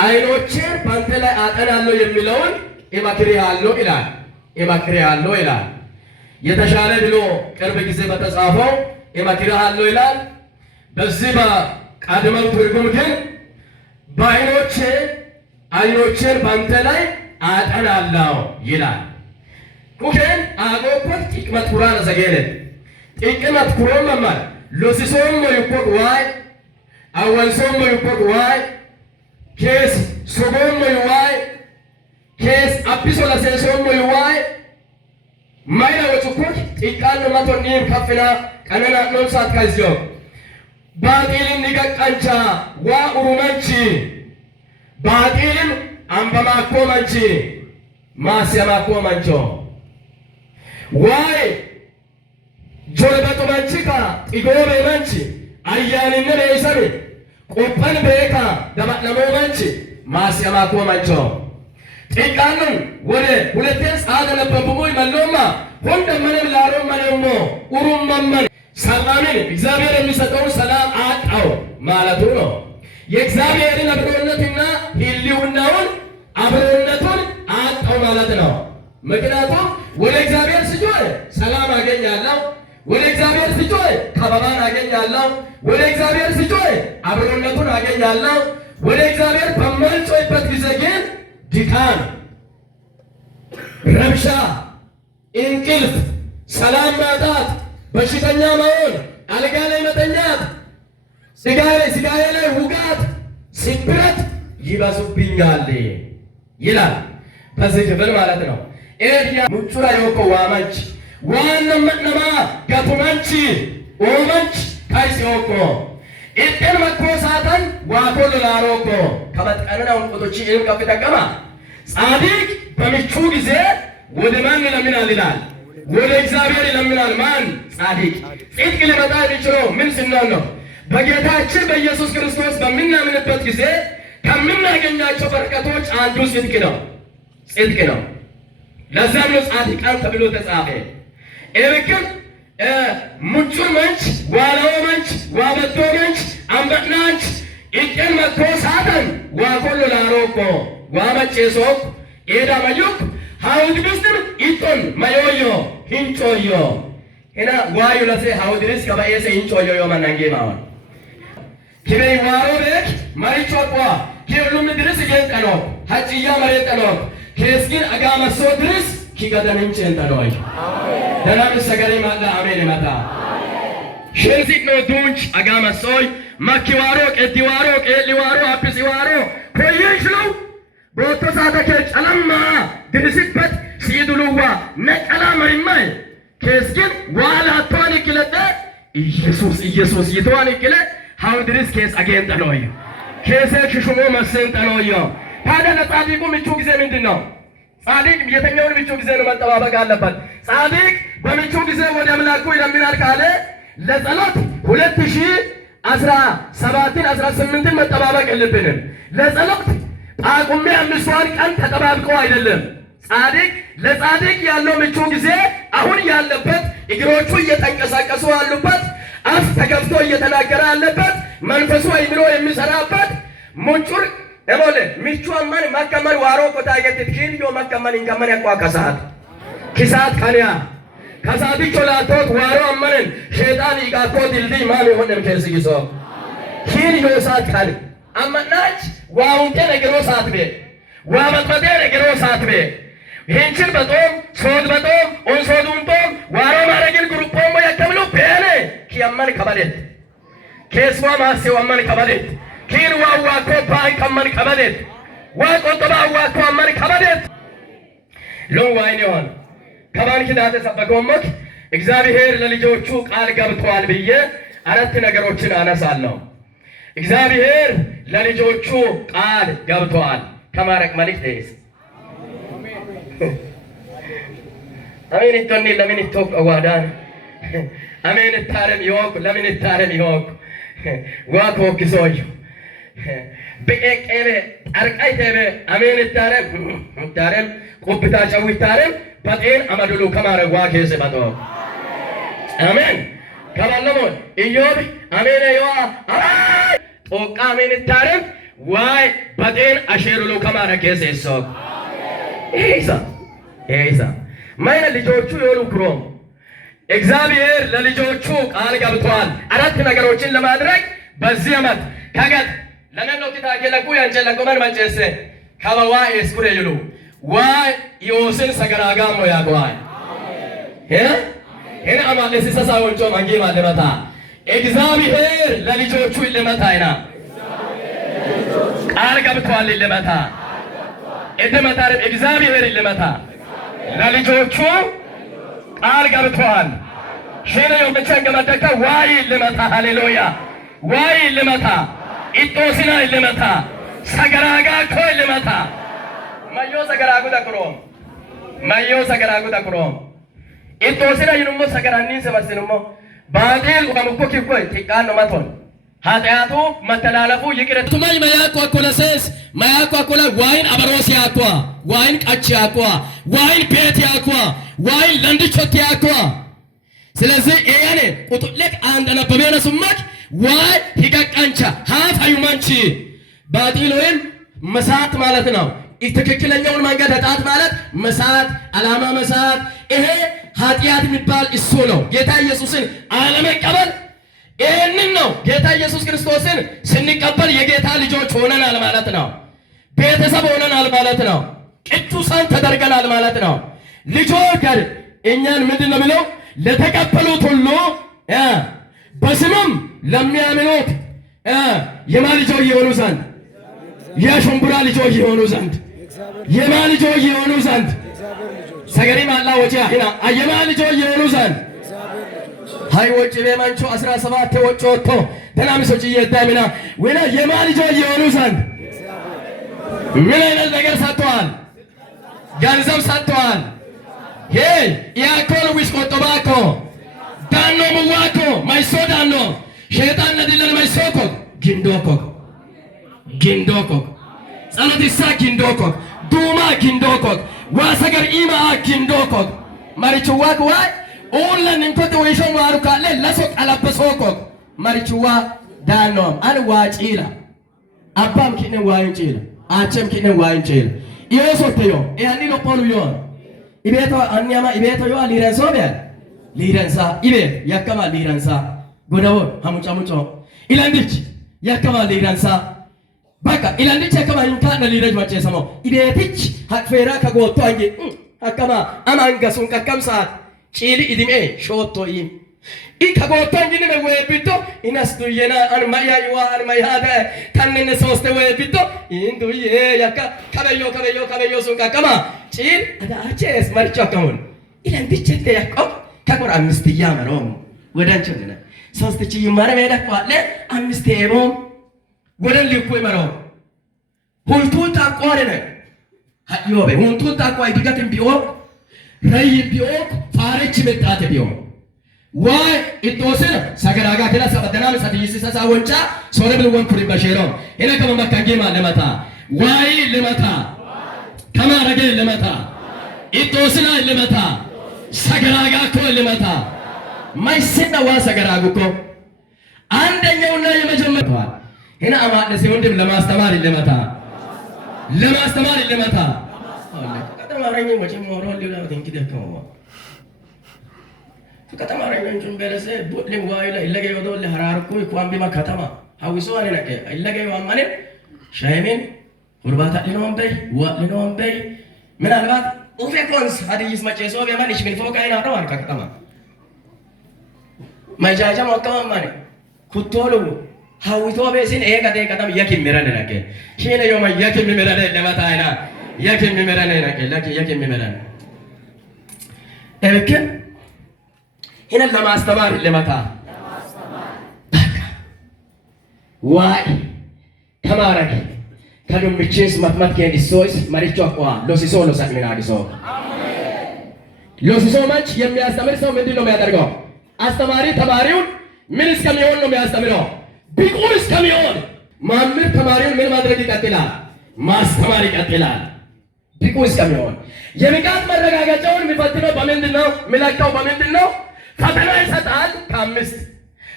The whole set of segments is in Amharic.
አይኖቼን በአንተ ላይ አጠናለሁ የሚለውን እመክርሃለሁ ይላል። እመክርሃለሁ ይላል። የተሻለ ብሎ ቅርብ ጊዜ በተጻፈው እመክርሃለሁ ይላል። በዚህ በቀድሞው ትርጉም ግን አይኖቼን በአንተ ላይ አጠናለሁ ይላል። ኩኬን አጎኮት ጥቅመት ኩራን ዘገለት ጥቅመት ኩሮን መማር ሎሲሶም ሞይኮት ዋይ አወንሶም ሞይኮት ዋይ ኬስ ሶጎም ሞይዋይ ኬስ አቢሶ ለሴሶም ሞይዋይ ማይና ወጭኮት ጥቃን ማቶን ዲም ከፍና ቀነና ኖንሳት ካዚዮ ባጢልን ንቀቀንቻ ዋ ኡሩመንቺ ባጢልን አንበማኮ መንቺ ማስያማኮ መንቾ ዋይ ጆለበጡ መንቺካ ኢጎቤ መንቺ አያንነ ለይሰብ ቆፈን ቤካ ደማነሞ መንቺ ማስያማኮ መንቾ ጥቃንን ወደ ሁለቴን ሰዓት ለበብሞይ መለውማ ሁንደመንም ላሮም መለሞ ኡሩም መመን ሰላምን እግዚአብሔር የሚሰጠውን ሰላም አጣው ማለቱ ነው። የእግዚአብሔርን አብሮነትና ህልውናውን አብሮነቱን አጣው ማለት ነው። ምክንያቱም ወደ እግዚአብሔር ስጆይ ሰላም አገኛለሁ፣ ወደ እግዚአብሔር ስጆይ ከበባን አገኛለሁ፣ ወደ እግዚአብሔር ስጆይ አብሮነቱን አገኛለሁ። ወደ እግዚአብሔር በማልጮይበት ጊዜ ግን ድካም፣ ረብሻ፣ እንቅልፍ፣ ሰላም ማጣት፣ በሽተኛ መሆን፣ አልጋ ላይ መተኛት፣ ስጋዬ ላይ ውጋት፣ ስብራት ይበዙብኛል ይላል በዚህ ክፍል ማለት ነው። ኤዲያ ሙቹራ ዮኮ ዋመንች ዋነመነማ ገቱመንች ኦመንች ካይስ ዮኮ ኢጤን መኮ ሳተን ዋኮል ላሮኮ ከመጥቀነና ወንቆቶች ይህም ከፍ ተቀማ ጻድቅ በምቹ ጊዜ ወደ ማን ይለምናል ይላል? ወደ እግዚአብሔር ይለምናል። ማን? ጻድቅ። ጽድቅ ሊመጣ የሚችለው ምን ስንሆን ነው? በጌታችን በኢየሱስ ክርስቶስ በምናምንበት ጊዜ ከምናገኛቸው በረከቶች አንዱ ጽድቅ ነው። ጽድቅ ነው። ለዛም ነው ጻድቃን ተብሎ ተጻፈ። ኤብክም ሙቹን መንች ዋላው መንች ዋበቶ መንች አንበናንች ኢጤን መጥቶ ሳተን ዋኮሎ ላሮኮ ዋመቼሶክ ኤዳ ማዩክ ሀውድ ብስትም ኢጦን ማዮዮ ሂንጮዮ ሄና ዋዩ ለሴ ሀውድሪስ ከበኤሰ ሂንጮዮ የመናንጌ ማሆን ኪበይ ዋሮ ቤክ መሪቾቋ ኪብሉም ድርስ ጌንጠኖ ሀጭያ መሬጠኖ ኬስኪን አጋመሶ ድርስ ኪገደንንጭ እንጠኖይ ደናም ሰገሪ ማለ አሜን መታ ሼንሲቅ ነው ዱንች አጋመሶይ ማኪዋሮ ቀዲዋሮ ቀሊዋሮ አፕሲዋሮ ኮይሽሉ ቦቶ ሳተከ ጨለማ ድርስበት ሲዱሉዋ ነቀላ መሪማይ ኬስኪን ዋላ ቶኒ ክለደ ኢየሱስ ይቶኒ ክለ ሃው ድርስ ኬስ አጌንጠኖይ ኬሰ ሽሹሞ መስንጠኖይ ታዲያ ለጻድቁ ምቹ ጊዜ ምንድን ነው? ጻድቅ የተኛውን ምቹ ጊዜ ነው መጠባበቅ አለበት። ጻድቅ በምቹ ጊዜ ወደ አምላኩ ይለምናል ካለ ለጸሎት 2017-18 መጠባበቅ የለብንም። ለጸሎት ጳጉሜ 5 ቀን ተጠባብቀው አይደለም። ለጻድቅ ያለው ምቹ ጊዜ አሁን ያለበት እግሮቹ እየተንቀሳቀሱ ያሉበት፣ አፍ ተከፍቶ እየተናገረ ያለበት፣ መንፈሱ አይምሮ የሚሰራበት ሙንጩር እሞለ ምቹ አማን ማከመን ዋሮ ቆታገት ኪልዮ ማከመን እንከመን ያቋቀሳት ኪሳት ካንያ ከሳት ቾላቶት ዋሮ አማንን ሸይጣን ይቃቆ ድልድይ ማን ይሆንም ከስጊሶ ኪልዮ ሳት ካል አማናች ዋውንቴ ነገሮ ሳት ቤ ዋመጥመጤ ነገሮ ሳት ቤ ሄንችን በጦም ሶድ በጦም ኦንሶዱም ጦም ዋሮ ማረግን ግሩፖሞ ያከምሉ ቤኔ ኪያመን ከበለት ኬስዋ ማሴው አማን ከበለት ኪን ዋዋኮ ባይ ከመን ከበለት ዋቆጠባ ዋኮ አማን ከበለት ሎን ዋይን ይሆን ከባን ኪዳተ ሰበቆመክ እግዚአብሔር ለልጆቹ ቃል ገብቷል ብዬ አራት ነገሮችን አነሳለሁ። እግዚአብሔር ለልጆቹ ቃል ገብቷል ከማረቅ መልእክት አሜን ይቶኒ ለምን ይቶክ አዋዳን አሜን ታረም ይወቅ ለምን ታረም ይወቅ ዋኮ ኪሶይ በኤቄቤ አርቃይቴቤ አሜን ታረም ቆብታ ጨው ታረም በጤን አመዱሉ ከማረ ዋኬስ ባቶ አሜን ከባለሞ ኢዮብ አሜን ዮአ ጦቃ አሜን ታረም ዋይ በጤን አሸሩሉ ከማረ ከሰሶ ኤሳ ማይነ ልጆቹ የሆኑ ክሮም እግዚአብሔር ለልጆቹ ቃል ገብቷል። አራት ነገሮችን ለማድረግ በዚህ ዓመት ከገት ለነኖ ኪታከለኩ ያንጨለቆመን መንጨሰ ከበዋ ኤስኩሬ ይሉ ዋይ ኢዮስን ሰገራጋሞ ያጓይ ሄነ አማለስ ሰሳወንጮ ማንጌ ማለመታ እግዚአብሔር ለልጆቹ ይለመታይና ቃል ገብቷል። ይለመታ እደመታ እግዚአብሔር ይለመታ ለልጆቹ ቃል ገብቷል። ሸነ የመቸን ገመደከ ዋይ ይለመታ ሃሌሉያ ዋይ ይለመታ ኢጦስና ይለመታ ሰገራጋ ኮ ይለመታ ማዮ ሰገራጉ ተክሮም ማዮ ሰገራጉ ተክሮም ኢጦስና ይኑሞ ሰገራኒን ሰመስንሞ ባዴል ወሙኮ ኪኮ ቲቃኖ ማቶን ኃጢአቱ መተላለፉ ይቅር ቱማይ ማያቆ ኮለሰስ ማያቆ ኮለ ዋይን አበሮስ ያቆ ዋይን ቃች ያቆ ዋይን ቤት ያቆ ዋይን ለንድቾት ያቆ ስለዚህ ኤያኔ ቁጥልቅ አንድ ነበበነ ሱማክ ዋይ ሂጋቃንቻ ሃፋዩማንቺ ባዲሎን መሳት ማለት ነው። ትክክለኛውን መንገድ ኃጢአት ማለት መሳት ዓላማ መሳት ይሄ ኃጢአት የሚባል እሱ ነው። ጌታ ኢየሱስን አለመቀበል ይህንን ነው። ጌታ ኢየሱስ ክርስቶስን ስንቀበል የጌታ ልጆች ሆነናል ማለት ነው። ቤተሰብ ሆነናል ማለት ነው። ቅዱሳን ተደርገናል ማለት ነው። ልጆች እኛን ምንድን ነው ብለው ለተቀበሉት ሁሉ በስሙም ለሚያምኑት የማን ልጆች የሆኑ ዘንድ የሽምብራ ልጆች የሆኑ ዘንድ የማን ልጆች የሆኑ ዘንድ ሰገሪ ማላ ወጪ አህና የማን ልጆች የሆኑ ዘንድ ሃይ ወጪ በማንቾ 17 ወጪዎቶ ተናምሶች እየዳሚና ወና የማን ልጆች የሆኑ ዘንድ ምን አይነት ነገር ሰጥቷል? ገንዘብ ሰጥቷል። ሄይ ያኮል ዊስ ቆጥባኮ ዳኖ ሙዋኮ ማይሶ ዳኖ ሸይጣን ለዲለን ማይሶኮ ጊንዶኮ ጸሎትሳ ጊንዶኮ ዱማ ጊንዶኮ ዋሰገር ኢማ ጊንዶኮ ማሪቹዋ ዋይ ኦንላን እንኮት ወይሾ ማሩ ካለ ለሶ ቀለበሶኮ ማሪቹዋ ዳኖም አን ዋጪላ አባም ኪነ ዋይንጪላ አቸም ኪነ ዋይንጪላ ኢዮሶተዮ ያኒ ሎፖሉ ዮ ኢቤቶ አንያማ ኢቤቶ ዮ ሊረንሶ ቢያ ሊረንሳ ኢቤት ያከማ ሊረንሳ ጎዳው ሐሙጫሙጮ ኢላንዲች ያከማ ሊረንሳ በቃ ኢላንዲች ያከማ እንካነ ሊረጅ ማጨሰሞ ኢቤትች ሀክፌራ ከጎቶ አንጂ አከማ አማንጋሱን ከከምሳት ጪሊ ኢዲሜ ሾቶ ይም ከጎቶ አንጂ ነው ወይብቶ ኢናስዱየና አንማያ ይዋን ማያደ ታነነ ሶስተ ወይብቶ ኢንዱዬ ያካ ከበዮ ሱን ከከማ ጪል አዳቸስ ማርቻ ከሆን ኢላንዲች ያቆ ከቆር አምስት ያመረው ወዳንቸነ ሶስት ቺ ይማረ በደቋለ አምስት ኤሞ ወደን ሊኩ ይመረው ሁልቱ ታቋረነ ሀዮበ ሁልቱ ታቋይ ዲጋት ቢኦ ረይ ቢኦ ፋረች መጣተ ቢኦ ዋይ ኢጦሰነ ሰገራጋ ከላ ሰበደና ሰዲስ ሰሳ ወንጫ ሶረብል ወንኩሪ በሸሮ እነ ከመመካንጌ ማለመታ ዋይ ለመታ ከማረገ ለመታ ኢጦሰና ለመታ ሰገራጋ ኮ ለመታ ማይሰና ዋ ሰገራጉ ኮ አንደኛውና የመጀመሪያው هنا أما نسيوندم لما استمر لمتا كذا ما رأيني مجمع مورو اللي لا تنكي ده كم كذا ما رأيني جون بيرسه بودلم وايلا إلا جاي ودول لهراركو يقوم بما كتما هاويسو أنا نكى إلا جاي وامانه شايمين قربات لنوم بي من الوقت وفي كونس هذه يسمع جسوا بيمان إيش من فوق أين أروان كتما ما جاي ما كمان مانه كتولو هاويتو بيسين إيه كتام يكيم ميرانه نكى شيء يوم يكيم ميرانه لما تاينا يكيم ميرانه نكى لكن يكيم ميرانه لكن هنا لما استمر لما تا واي تمارك كانوا ميتشيس مات كان السويس مريتشوا قوا لوسيسو لو سامينا ديسو لوسيسو ماتش يمي استمر سو مدينو ميادرغو استماري تماريون منس كميون نو مياستمرو ቢቁስ ከሚሆን ማምር ተማሪውን ምን ማድረግ ይቀጥላል? ማስተማር ይቀጥላል። ቢቁስ ከሚሆን የብቃት መረጋገጫውን የሚፈትነው በምንድን ነው? የሚለካው በምንድን ነው? ፈተና ይሰጣል ከ5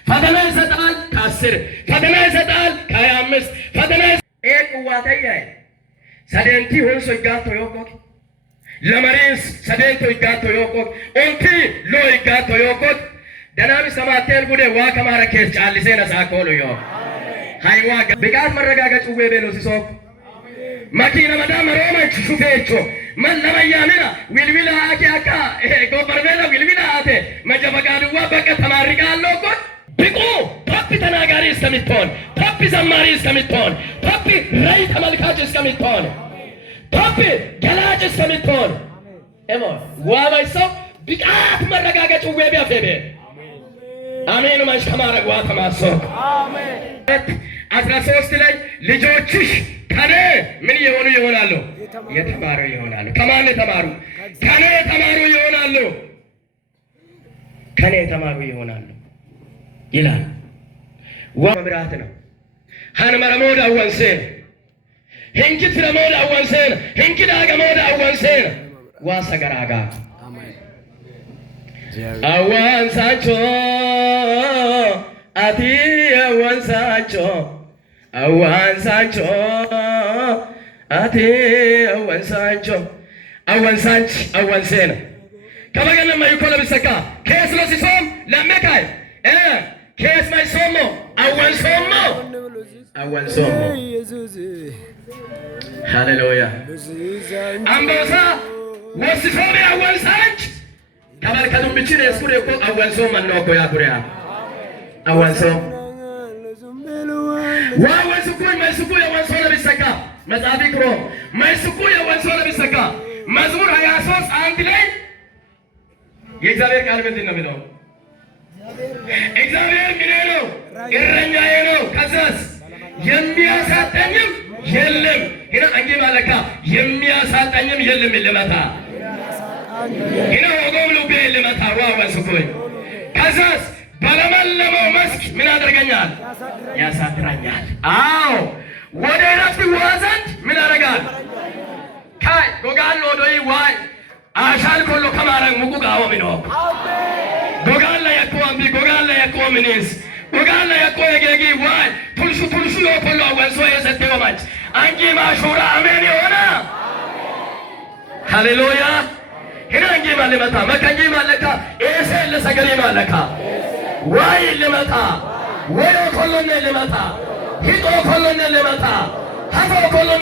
ፈተና ይሰጣል ከ10 ፈተና ይሰጣል ከ25 ፈተና एक वातैया सदेंती होंसो इगातो योकोक लमरिस सदेंतो इगातो योकोक ओंती लो इगातो योकोक दनामी समातेल गुडे वा कमारा केस चालिसे न साकोलो यो हाय वा बिगात मरगागच उवे बेलो सिसोक मकीना मदाम रोमा शुफेचो मन लमयामिना विलविला आके आका को परवेला विलविला आते मजबगालुवा बक तमारिका लोकोक बिको Tappi tanagari iskamitton, tappi zammari iskamitton, tappi rai tamalkaj iskamitton, tappi galaj iskamitton. Emo, guava iso, bikat maragaga chuwe bi afebe. Amen umash kamara guava tamaso. Amen. Asra sostilay lijochish kane mini yonu yonallo. Yetamaru yonallo. Kamane tamaru. Kane tamaru yonallo. Kane tamaru yonallo. Ilan. ومراتنا هان مرمود أول سين هنك ترمود أول سين هنك داغ مود أول سين واسقر آغا أول سانچو أتي أول سانچو أول سانچو أتي أول سانچو أول سانچ أول سين كما قلنا ما يقول بسكا كيس لو سيسوم لمكاي كيس ما يسومو أول سومو أول سومو هاليلويا أمبوسا وصفومي أول سانج كمال كدوم بيشير يسكور يقول أول سوم النوكو يا كوريا أول سوم وأول سكوي ما يسكوي أول سوم بيسكا مزابي كروم ما يسكوي أول سوم بيسكا مزمور هيا سوس أنتلي يجزاك كلمة دينا بدو እግዚአብሔር ምን ነው እረኛዬ ነው ከዛስ የሚያሳጣኝም የለም ይና አንጂ ማለካ የሚያሳጣኝም የለም ለማታ ይና ወጎም ልቤ ለማታ ዋወስኩኝ ከዛስ ባለመለመው መስክ ምን አደርገኛል ያሳድረኛል አዎ ወደ ረፍት ወዘንድ ምን አደርጋል ካይ ጎጋሎ ዶይ ዋይ አሻል ኮሎ ከማረግ ሙቁጋው ምን ነው Gogalla yakko ambi gogalla yakko minis gogalla yakko yegi wai tulshu yo kollo awanso yesete wamach angi mashura amen yona hallelujah hina angi malemata makangi malaka ese le sagari malaka wai lemata wayo kollo ne lemata hito kollo ne lemata hafo kollo